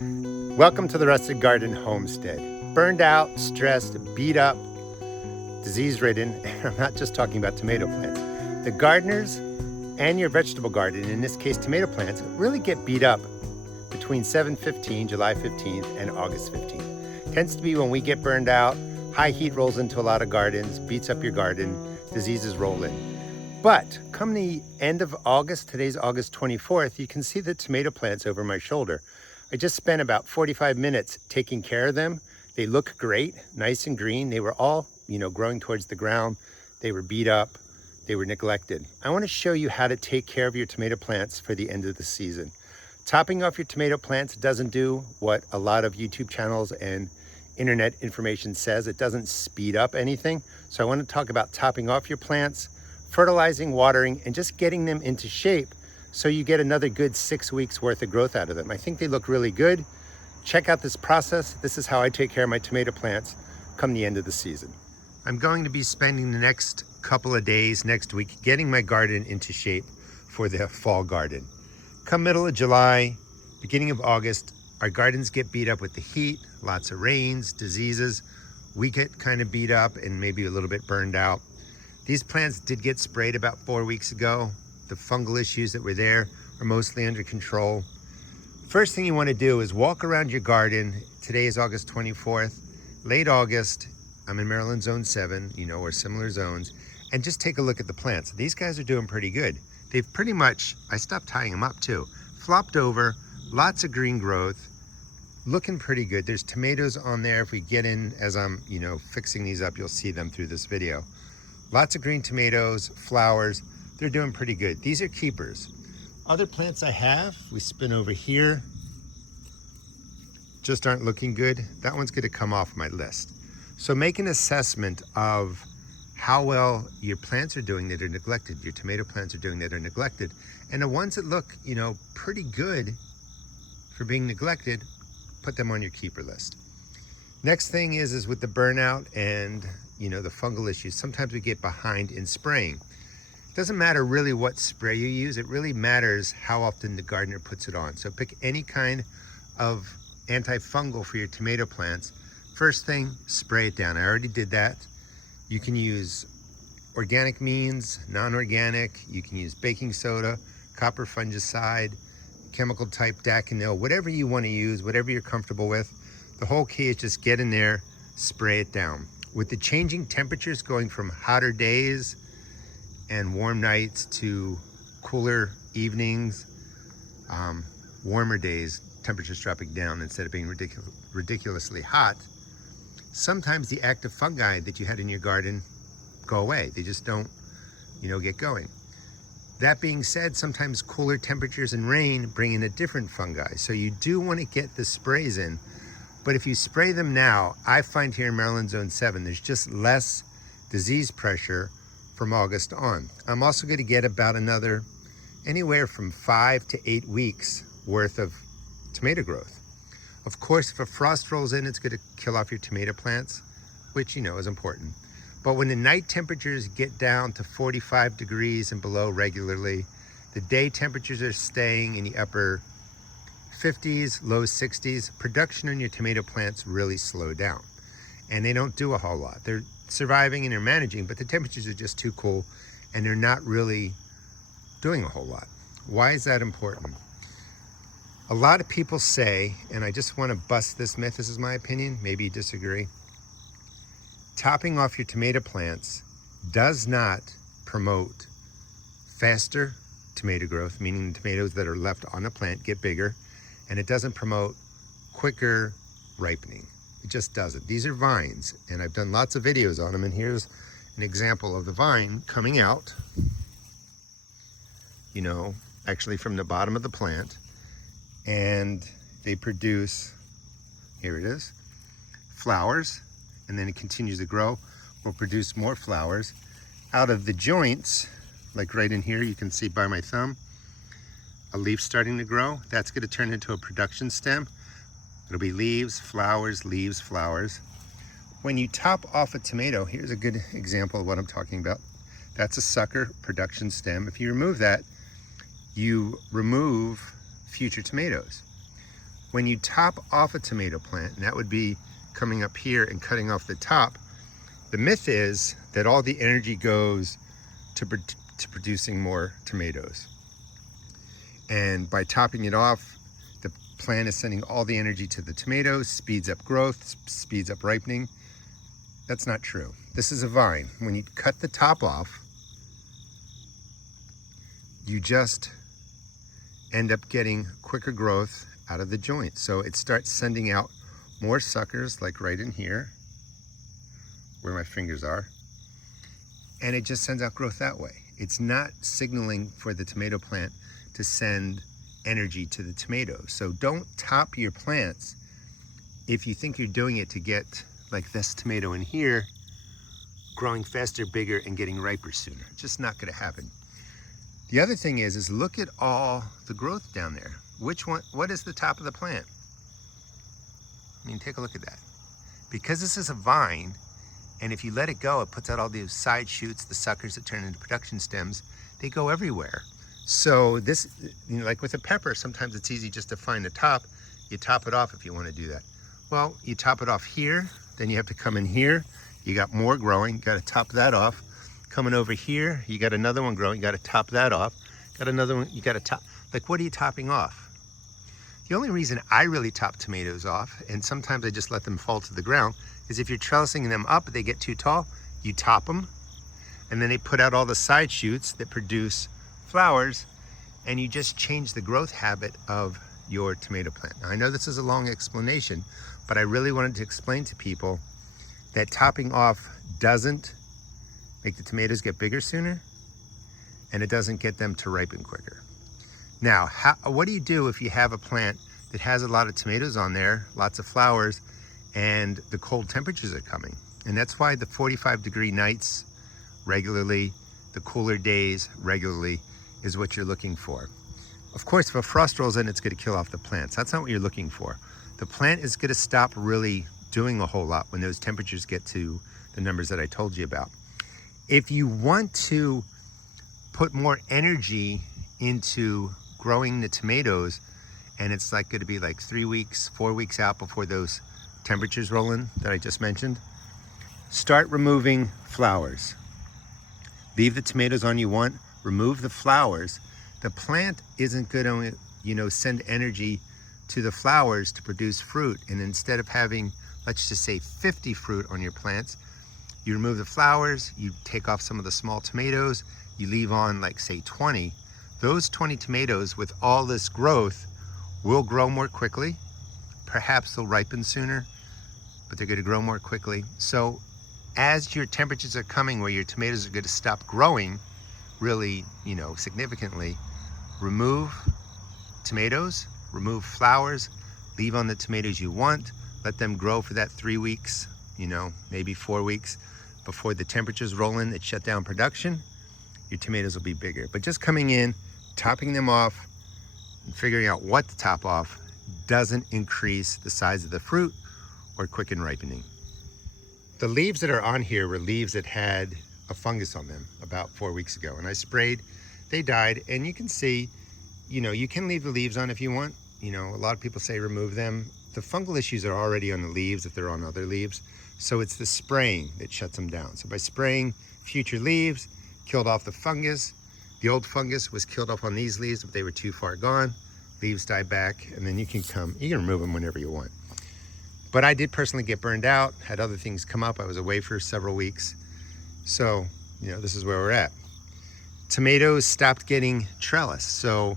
Welcome to the Rusted Garden Homestead. Burned out, stressed, beat up, disease-ridden, and I'm not just talking about tomato plants. The gardeners and your vegetable garden, in this case tomato plants, really get beat up between 7/15, July 15th, and August 15th. Tends to be when we get burned out, high heat rolls into a lot of gardens, beats up your garden, diseases roll in. But come the end of August, today's August 24th, you can see the tomato plants over my shoulder. I just spent about 45 minutes taking care of them. They look great, nice and green. They were all, growing towards the ground. They were beat up. They were neglected. I want to show you how to take care of your tomato plants for the end of the season. Topping off your tomato plants doesn't do what a lot of YouTube channels and internet information says. It doesn't speed up anything. So I want to talk about topping off your plants, fertilizing, watering, and just getting them into shape so you get another good 6 weeks worth of growth out of them. I think they look really good. Check out this process. This is how I take care of my tomato plants come the end of the season. I'm going to be spending the next couple of days next week getting my garden into shape for the fall garden. Come middle of July, beginning of August, our gardens get beat up with the heat, lots of rains, diseases. We get kind of beat up and maybe a little bit burned out. These plants did get sprayed about 4 weeks ago. The fungal issues that were there are mostly under control. First thing you want to do is walk around your garden. Today is August 24th, late August. I'm in Maryland Zone 7, or similar zones, and just take a look at the plants. These guys are doing pretty good. They've pretty much, I stopped tying them up too, flopped over, lots of green growth, looking pretty good. There's tomatoes on there. If we get in as I'm, fixing these up, you'll see them through this video. Lots of green tomatoes, flowers. They're doing pretty good. These are keepers. Other plants I have, we spin over here, just aren't looking good. That one's gonna come off my list. So make an assessment of how well your plants are doing that are neglected, your tomato plants are doing that are neglected, and the ones that look, pretty good for being neglected, put them on your keeper list. Next thing is with the burnout and the fungal issues, sometimes we get behind in spraying. It doesn't matter really what spray you use, it really matters how often the gardener puts it on. So pick any kind of anti-fungal for your tomato plants. First thing, spray it down. I already did that. You can use organic means, non-organic, you can use baking soda, copper fungicide, chemical type Daconil, whatever you want to use, whatever you're comfortable with. The whole key is just get in there, spray it down. With the changing temperatures going from hotter days and warm nights to cooler evenings, warmer days, temperatures dropping down instead of being ridiculously hot, sometimes the active fungi that you had in your garden go away. They just don't, get going. That being said, sometimes cooler temperatures and rain bring in a different fungi. So you do want to get the sprays in, but if you spray them now, I find here in Maryland Zone 7, there's just less disease pressure from August on. I'm also going to get about another anywhere from 5 to 8 weeks worth of tomato growth. Of course, if a frost rolls in, it's going to kill off your tomato plants, which is important. But when the night temperatures get down to 45 degrees and below regularly, the day temperatures are staying in the upper 50s, low 60s, production on your tomato plants really slow down. And they don't do a whole lot. They're surviving and they're managing, but the temperatures are just too cool and they're not really doing a whole lot. Why is that important? A lot of people say, and I just want to bust this myth, this is my opinion, maybe you disagree, topping off your tomato plants does not promote faster tomato growth, meaning the tomatoes that are left on a plant get bigger, and it doesn't promote quicker ripening. It just doesn't. These are vines, and I've done lots of videos on them, and here's an example of the vine coming out, actually from the bottom of the plant, and they produce, here it is, flowers, and then it continues to grow, will produce more flowers. Out of the joints, like right in here, you can see by my thumb, a leaf starting to grow. That's going to turn into a production stem. It'll be leaves, flowers, leaves, flowers. When you top off a tomato, here's a good example of what I'm talking about. That's a sucker production stem. If you remove that, you remove future tomatoes. When you top off a tomato plant, and that would be coming up here and cutting off the top, the myth is that all the energy goes to producing more tomatoes. And by topping it off, the plant is sending all the energy to the tomatoes, speeds up growth, speeds up ripening. That's not true. This is a vine. When you cut the top off, you just end up getting quicker growth out of the joint. So it starts sending out more suckers, like right in here, where my fingers are, and it just sends out growth that way. It's not signaling for the tomato plant to send energy to the tomatoes. So don't top your plants if you think you're doing it to get, like this tomato in here, growing faster, bigger, and getting riper sooner. It's just not gonna happen. The other thing is look at all the growth down there. What is the top of the plant? I mean, take a look at that. Because this is a vine, and if you let it go, it puts out all these side shoots, the suckers that turn into production stems, they go everywhere. So this, like with a pepper, sometimes it's easy just to find the top. You top it off if you want to do that. Well, you top it off here, then you have to come in here. You got more growing, you got to top that off. Coming over here, you got another one growing, you got to top that off. Got another one, you got to top. Like, what are you topping off? The only reason I really top tomatoes off, and sometimes I just let them fall to the ground, is if you're trellising them up, they get too tall, you top them, and then they put out all the side shoots that produce flowers, and you just change the growth habit of your tomato plant. Now, I know this is a long explanation, but I really wanted to explain to people that topping off doesn't make the tomatoes get bigger sooner, and it doesn't get them to ripen quicker. Now, what do you do if you have a plant that has a lot of tomatoes on there, lots of flowers, and the cold temperatures are coming? And that's why the 45-degree nights regularly, the cooler days regularly, is what you're looking for. Of course, if a frost rolls in, it's going to kill off the plants. That's not what you're looking for. The plant is going to stop really doing a whole lot when those temperatures get to the numbers that I told you about. If you want to put more energy into growing the tomatoes, and it's like going to be like 3 weeks, 4 weeks out before those temperatures roll in that I just mentioned, start removing flowers. Leave the tomatoes on you want, remove the flowers. The plant isn't going to, send energy to the flowers to produce fruit. And instead of having, let's just say 50 fruit on your plants, you remove the flowers, you take off some of the small tomatoes, you leave on like say 20. Those 20 tomatoes with all this growth will grow more quickly. Perhaps they'll ripen sooner, but they're going to grow more quickly. So as your temperatures are coming where your tomatoes are going to stop growing really, significantly, remove tomatoes, remove flowers, leave on the tomatoes you want, let them grow for that 3 weeks, maybe 4 weeks before the temperatures roll in that shut down production. Your tomatoes will be bigger. But just coming in, topping them off, and figuring out what to top off doesn't increase the size of the fruit or quicken ripening. The leaves that are on here were leaves that had a fungus on them about 4 weeks ago, and I sprayed, they died, and you can see, you can leave the leaves on if you want. A lot of people say remove them. The fungal issues are already on the leaves if they're on other leaves, so it's the spraying that shuts them down. So by spraying future leaves, killed off the fungus. The old fungus was killed off on these leaves, but they were too far gone. Leaves die back, and then you can remove them whenever you want. But I did personally get burned out, had other things come up. I was away for several weeks. So, this is where we're at. Tomatoes stopped getting trellis. So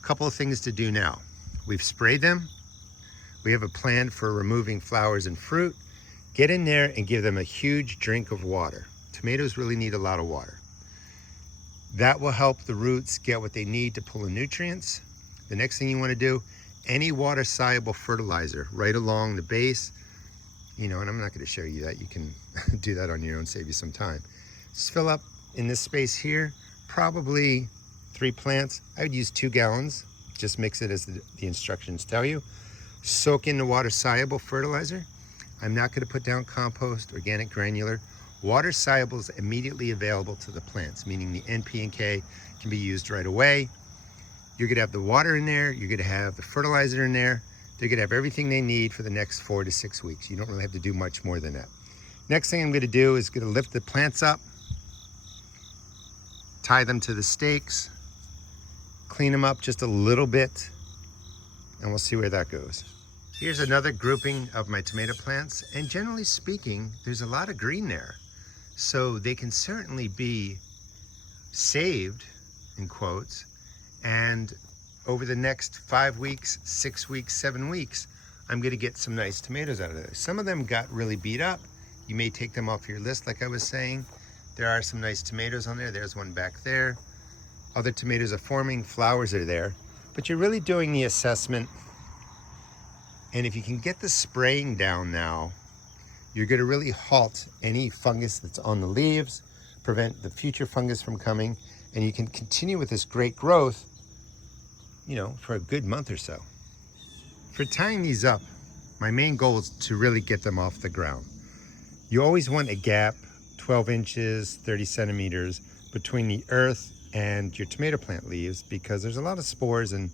a couple of things to do now. We've sprayed them. We have a plan for removing flowers and fruit. Get in there and give them a huge drink of water. Tomatoes really need a lot of water. That will help the roots get what they need to pull the nutrients. The next thing you want to do, any water-soluble fertilizer right along the base, and I'm not going to show you that. You can do that on your own, save you some time. Just fill up in this space here, probably 3 plants. I would use 2 gallons. Just mix it as the instructions tell you. Soak in the water-soluble fertilizer. I'm not going to put down compost, organic granular. Water-soluble is immediately available to the plants, meaning the NP and K can be used right away. You're going to have the water in there. You're going to have the fertilizer in there. They're gonna have everything they need for the next 4 to 6 weeks. You don't really have to do much more than that. Next thing I'm gonna do is gonna lift the plants up, tie them to the stakes, clean them up just a little bit, and we'll see where that goes. Here's another grouping of my tomato plants, and generally speaking, there's a lot of green there. So they can certainly be saved, in quotes, and over the next 5 weeks, 6 weeks, 7 weeks, I'm gonna get some nice tomatoes out of there. Some of them got really beat up. You may take them off your list, like I was saying. There are some nice tomatoes on there. There's one back there. Other tomatoes are forming, flowers are there. But you're really doing the assessment. And if you can get the spraying down now, you're gonna really halt any fungus that's on the leaves, prevent the future fungus from coming, and you can continue with this great growth, you know, for a good month or so. For tying these up, my main goal is to really get them off the ground. You always want a gap, 12 inches, 30 centimeters between the earth and your tomato plant leaves, because there's a lot of spores and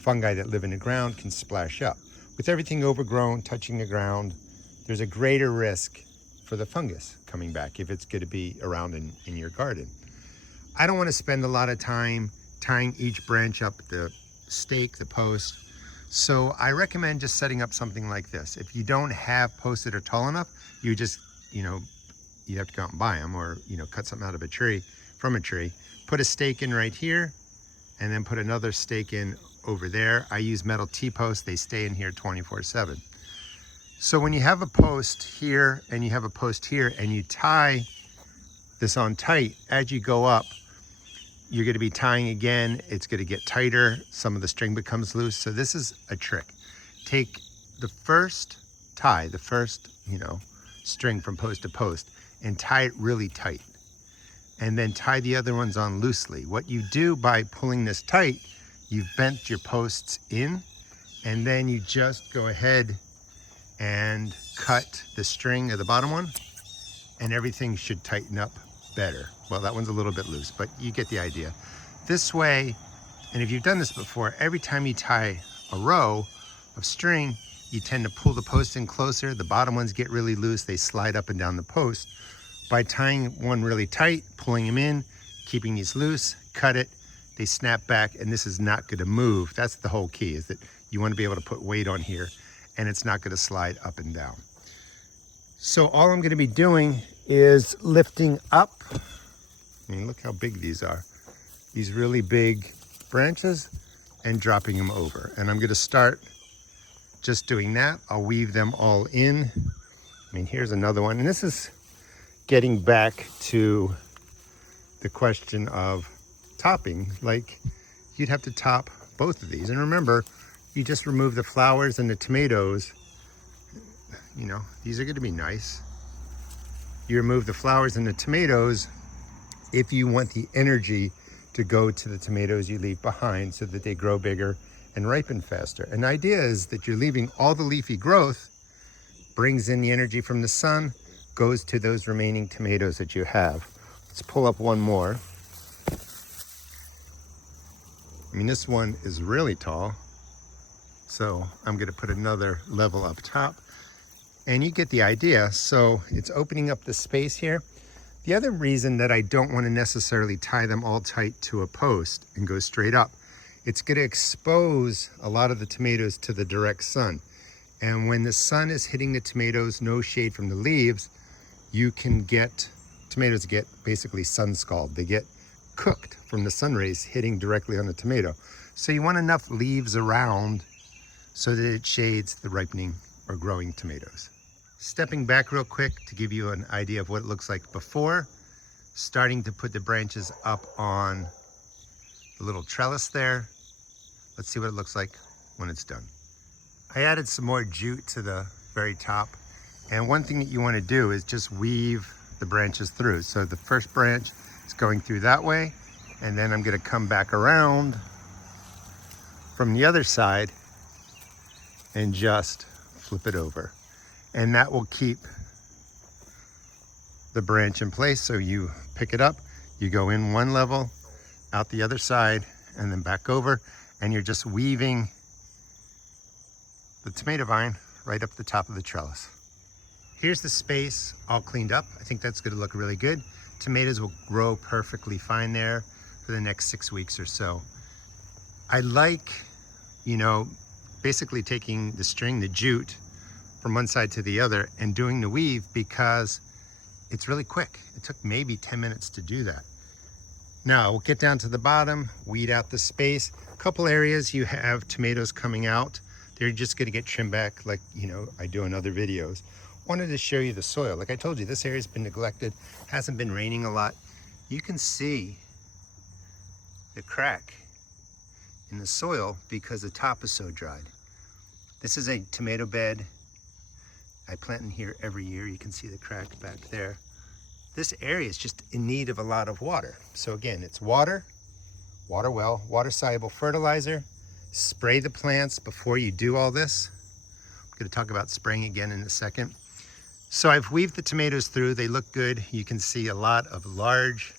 fungi that live in the ground can splash up. With everything overgrown, touching the ground, there's a greater risk for the fungus coming back if it's gonna be around in your garden. I don't wanna spend a lot of time tying each branch up the stake, the post. So I recommend just setting up something like this. If you don't have posts that are tall enough, you just, you know, you have to go out and buy them, or, you know, cut something out of a tree, from a tree, put a stake in right here, and then put another stake in over there. I use metal T-posts. They stay in here 24/7. So when you have a post here and you have a post here and you tie this on tight, as you go up, you're gonna be tying again. It's gonna get tighter. Some of the string becomes loose. So this is a trick. Take the first tie, the first, you know, string from post to post, and tie it really tight. And then tie the other ones on loosely. What you do by pulling this tight, you've bent your posts in, and then you just go ahead and cut the string of the bottom one, and everything should tighten up better. Well, that one's a little bit loose, but you get the idea. This way, and if you've done this before, every time you tie a row of string, you tend to pull the post in closer. The bottom ones get really loose. They slide up and down the post. By tying one really tight, pulling them in, keeping these loose, cut it, they snap back, and this is not gonna move. That's the whole key, is that you wanna be able to put weight on here, and it's not gonna slide up and down. So all I'm gonna be doing is lifting up. I mean, look how big these are. These really big branches, and dropping them over. And I'm gonna start just doing that. I'll weave them all in. I mean, here's another one. And this is getting back to the question of topping. Like, you'd have to top both of these. And remember, you just remove the flowers and the tomatoes. You know, these are gonna be nice. You remove the flowers and the tomatoes if you want the energy to go to the tomatoes you leave behind so that they grow bigger and ripen faster. And the idea is that you're leaving all the leafy growth, brings in the energy from the sun, goes to those remaining tomatoes that you have. Let's pull up one more. I mean, this one is really tall, so I'm gonna put another level up top, and you get the idea. So it's opening up the space here. The other reason that I don't want to necessarily tie them all tight to a post and go straight up, it's going to expose a lot of the tomatoes to the direct sun. And when the sun is hitting the tomatoes, no shade from the leaves, you can get, tomatoes get basically sun-scalded. They get cooked from the sun rays hitting directly on the tomato. So you want enough leaves around so that it shades the ripening or growing tomatoes. Stepping back real quick to give you an idea of what it looks like before, starting to put the branches up on the little trellis there. Let's see what it looks like when it's done. I added some more jute to the very top. And one thing that you want to do is just weave the branches through. So the first branch is going through that way, and then I'm going to come back around from the other side and just flip it over. And that will keep the branch in place. So you pick it up, you go in one level, out the other side, and then back over, and you're just weaving the tomato vine right up the top of the trellis. Here's the space all cleaned up. I think that's gonna look really good. Tomatoes will grow perfectly fine there for the next 6 weeks or so. I like, basically taking the string, the jute, from one side to the other and doing the weave because it's really quick. It took maybe 10 minutes to do that. Now we'll get down to the bottom, weed out the space. A couple areas you have tomatoes coming out. They're just gonna get trimmed back like, I do in other videos. Wanted to show you the soil. Like I told you, this area's been neglected, hasn't been raining a lot. You can see the crack in the soil because the top is so dried. This is a tomato bed. I plant in here every year. You can see the crack back there. This area is just in need of a lot of water. So again, it's water well, water-soluble fertilizer. Spray the plants before you do all this. I'm going to talk about spraying again in a second. So I've weaved the tomatoes through. They look good. You can see a lot of large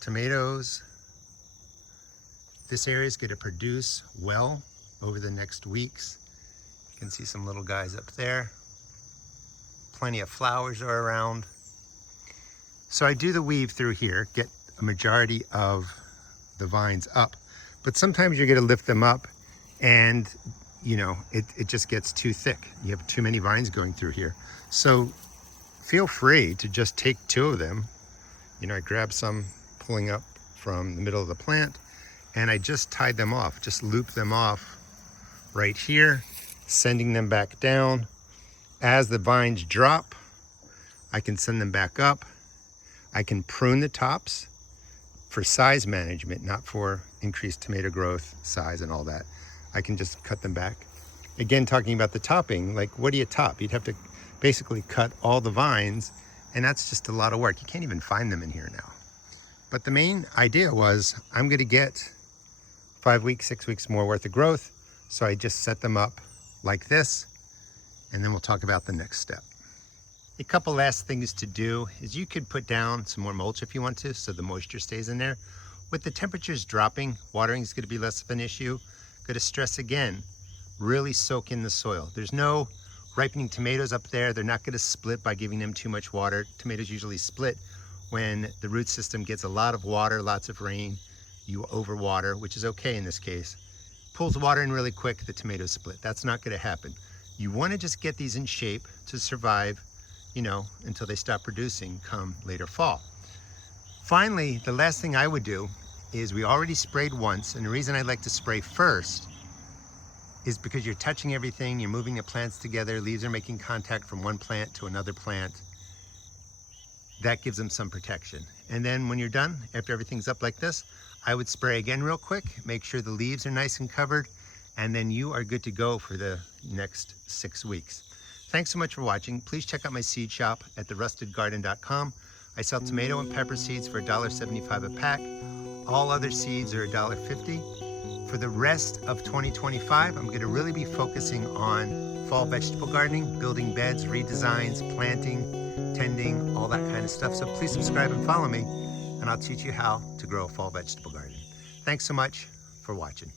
tomatoes. This area is going to produce well over the next weeks. You can see some little guys up there. Plenty of flowers are around. So I do the weave through here, get a majority of the vines up. But sometimes you're going to lift them up and it just gets too thick. You have too many vines going through here. So feel free to just take 2 of them. I grabbed some pulling up from the middle of the plant and I just tied them off, just loop them off right here, sending them back down. As the vines drop, I can send them back up. I can prune the tops for size management, not for increased tomato growth, size and all that. I can just cut them back. Again, talking about the topping, like what do you top? You'd have to basically cut all the vines and that's just a lot of work. You can't even find them in here now. But the main idea was I'm gonna get 5 weeks, 6 weeks more worth of growth. So I just set them up like this and then we'll talk about the next step. A couple last things to do is you could put down some more mulch if you want to, so the moisture stays in there. With the temperatures dropping, watering is going to be less of an issue. Going to stress again, really soak in the soil. There's no ripening tomatoes up there. They're not going to split by giving them too much water. Tomatoes usually split when the root system gets a lot of water, lots of rain. You overwater, which is okay in this case. Pulls water in really quick, the tomatoes split. That's not going to happen. You want to just get these in shape to survive until they stop producing come later fall. Finally, the last thing I would do is we already sprayed once, and the reason I like to spray first is because you're touching everything, you're moving the plants together, leaves are making contact from one plant to another plant. That gives them some protection. And then when you're done, after everything's up like this, I would spray again real quick, make sure the leaves are nice and covered, and then you are good to go for the next 6 weeks. Thanks so much for watching. Please check out my seed shop at therustedgarden.com. I sell tomato and pepper seeds for $1.75 a pack. All other seeds are $1.50. For the rest of 2025, I'm going to really be focusing on fall vegetable gardening, building beds, redesigns, planting, tending, all that kind of stuff. So please subscribe and follow me, and I'll teach you how to grow a fall vegetable garden. Thanks so much for watching.